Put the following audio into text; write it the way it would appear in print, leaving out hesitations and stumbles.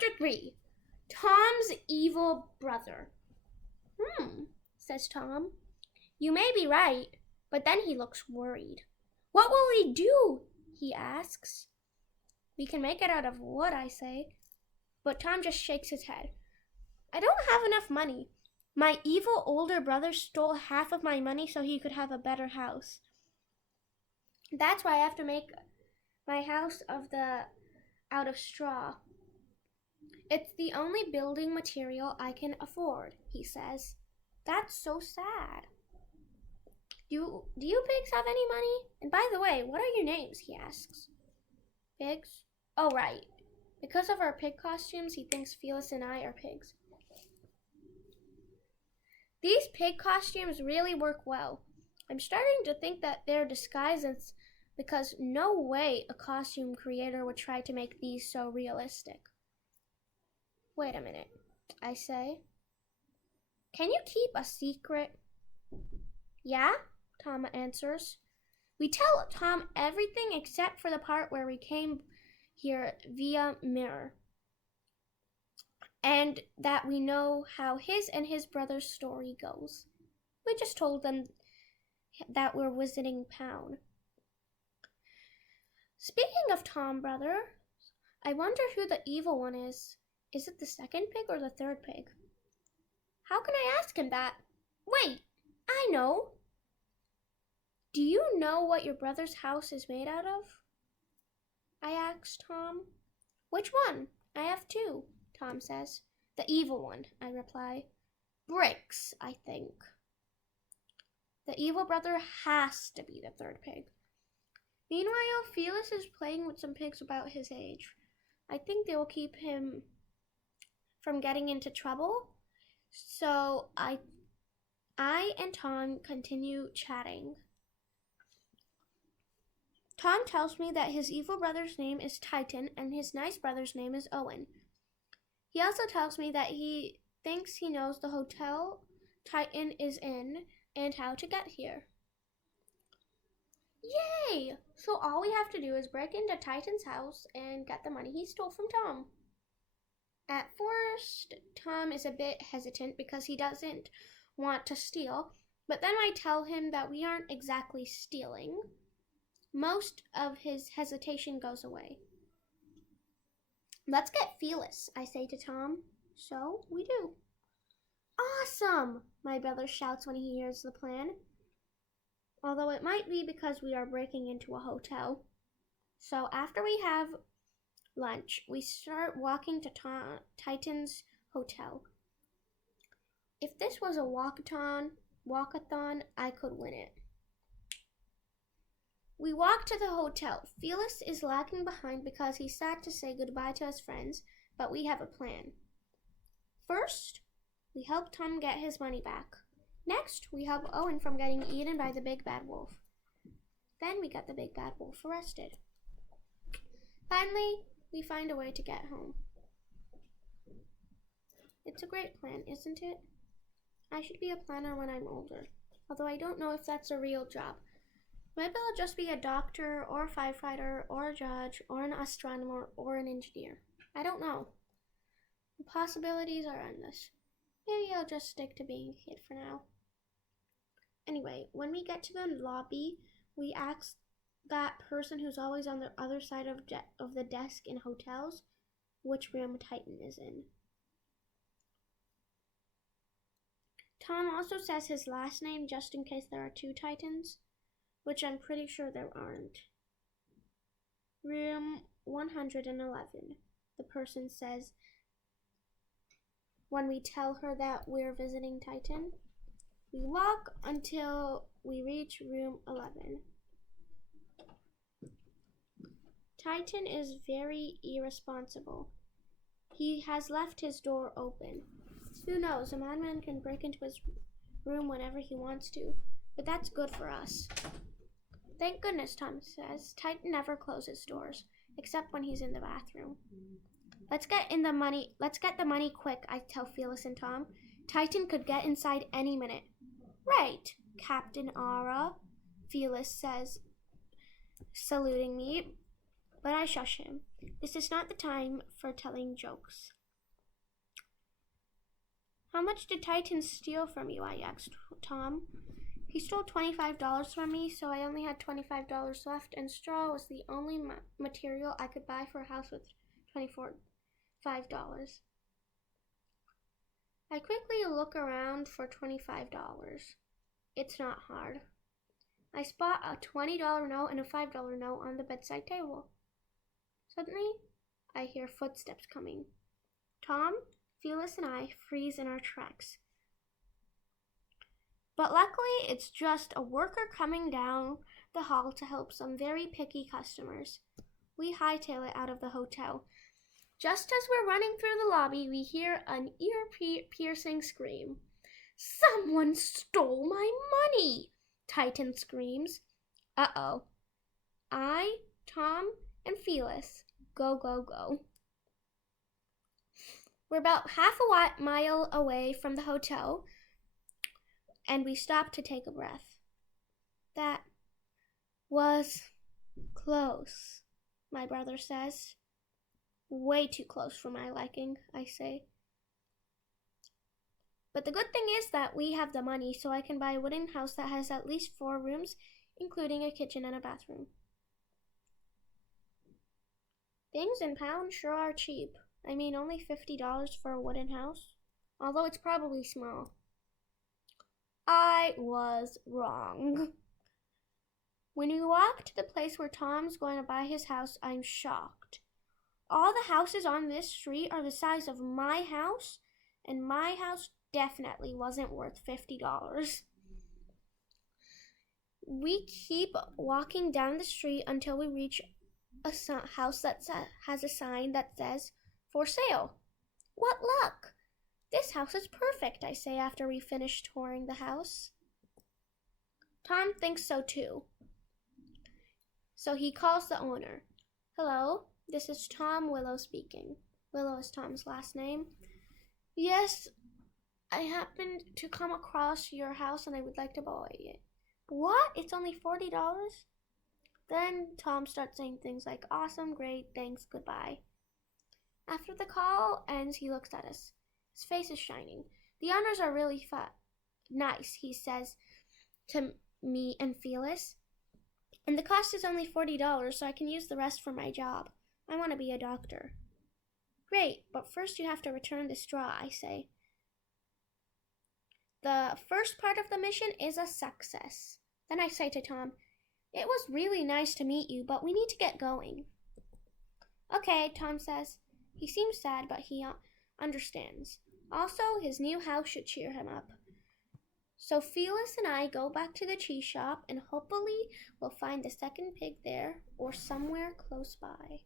Chapter 3. Tom's Evil Brother. Says Tom. You may be right, but then he looks worried. What will he do? He asks. We can make it out of wood, I say. But Tom just shakes his head. I don't have enough money. My evil older brother stole half of my money so he could have a better house. That's why I have to make my house out of straw. It's the only building material I can afford, he says. That's so sad. Do you pigs have any money? And by the way, what are your names? He asks. Pigs? Oh, right. Because of our pig costumes, he thinks Felix and I are pigs. These pig costumes really work well. I'm starting to think that they're disguises because no way a costume creator would try to make these so realistic. Wait a minute, I say. Can you keep a secret? Yeah, Tom answers. We tell Tom everything except for the part where we came here via mirror. And that we know how his and his brother's story goes. We just told them that we're visiting Pound. Speaking of Tom, brother, I wonder who the evil one is. Is it the second pig or the third pig? How can I ask him that? Wait, I know. Do you know what your brother's house is made out of? I asked Tom. Which one? I have two, Tom says. The evil one, I reply. Bricks, I think. The evil brother has to be the third pig. Meanwhile, Felix is playing with some pigs about his age. I think they will keep him from getting into trouble. So I and Tom continue chatting. Tom tells me that his evil brother's name is Titan and his nice brother's name is Owen. He also tells me that he thinks he knows the hotel Titan is in and how to get here. Yay! So all we have to do is break into Titan's house and get the money he stole from Tom. At first, Tom is a bit hesitant because he doesn't want to steal, but then I tell him that we aren't exactly stealing. Most of his hesitation goes away. Let's get Felix, I say to Tom. So we do. Awesome, my brother shouts when he hears the plan. Although it might be because we are breaking into a hotel. So after we have lunch, we start walking to Titan's hotel. If this was a walkathon, I could win it. We walk to the hotel. Felix is lagging behind because he's sad to say goodbye to his friends, but we have a plan. First, we help Tom get his money back. Next, we help Owen from getting eaten by the big bad wolf. Then we get the big bad wolf arrested. Finally, we find a way to get home. It's a great plan, isn't it? I should be a planner when I'm older, although I don't know if that's a real job. Maybe I'll just be a doctor or a firefighter or a judge or an astronomer or an engineer. I don't know. The possibilities are endless. Maybe I'll just stick to being a kid for now. Anyway, when we get to the lobby, we ask that person who's always on the other side of the desk in hotels which room Titan is in. Tom also says his last name just in case there are two Titans, which I'm pretty sure there aren't. Room 111, the person says when we tell her that we're visiting Titan. We walk until we reach room 11. Titan is very irresponsible. He has left his door open. Who knows, a madman can break into his room whenever he wants to, but that's good for us. Thank goodness, Tom says. Titan never closes doors, except when he's in the bathroom. Let's get the money quick, I tell Felix and Tom. Titan could get inside any minute. Right, Captain Ara, Felix says, saluting me, but I shush him. This is not the time for telling jokes. How much did Titan steal from you? I asked Tom. He stole $25 from me, so I only had $25 left, and straw was the only material I could buy for a house with $25. I quickly look around for $25. It's not hard. I spot a $20 note and a $5 note on the bedside table. Suddenly, I hear footsteps coming. Tom, Felix, and I freeze in our tracks. But luckily, it's just a worker coming down the hall to help some very picky customers. We hightail it out of the hotel. Just as we're running through the lobby, we hear an ear-piercing scream. Someone stole my money, Titan screams. Uh-oh. I, Tom, and Felix go. We're about half a mile away from the hotel, and we stop to take a breath. That was close, my brother says. Way too close for my liking, I say. But the good thing is that we have the money, so I can buy a wooden house that has at least 4 rooms, including a kitchen and a bathroom. Things in pound sure are cheap. I mean, only $50 for a wooden house, although it's probably small. I was wrong. When we walk to the place where Tom's going to buy his house, I'm shocked. All the houses on this street are the size of my house, and my house definitely wasn't worth $50. We keep walking down the street until we reach a house that has a sign that says, "For sale." What luck! This house is perfect, I say after we finish touring the house. Tom thinks so too. So he calls the owner. Hello, this is Tom Willow speaking. Willow is Tom's last name. Yes, I happened to come across your house and I would like to buy it. What? It's only $40? Then Tom starts saying things like, awesome, great, thanks, goodbye. After the call ends, he looks at us. His face is shining. The owners are really nice, he says to me and Felix. And the cost is only $40, so I can use the rest for my job. I want to be a doctor. Great, but first you have to return the straw, I say. The first part of the mission is a success. Then I say to Tom, it was really nice to meet you, but we need to get going. Okay, Tom says. He seems sad, but he understands. Also, his new house should cheer him up. So Felix and I go back to the cheese shop, and hopefully we'll find the second pig there or somewhere close by.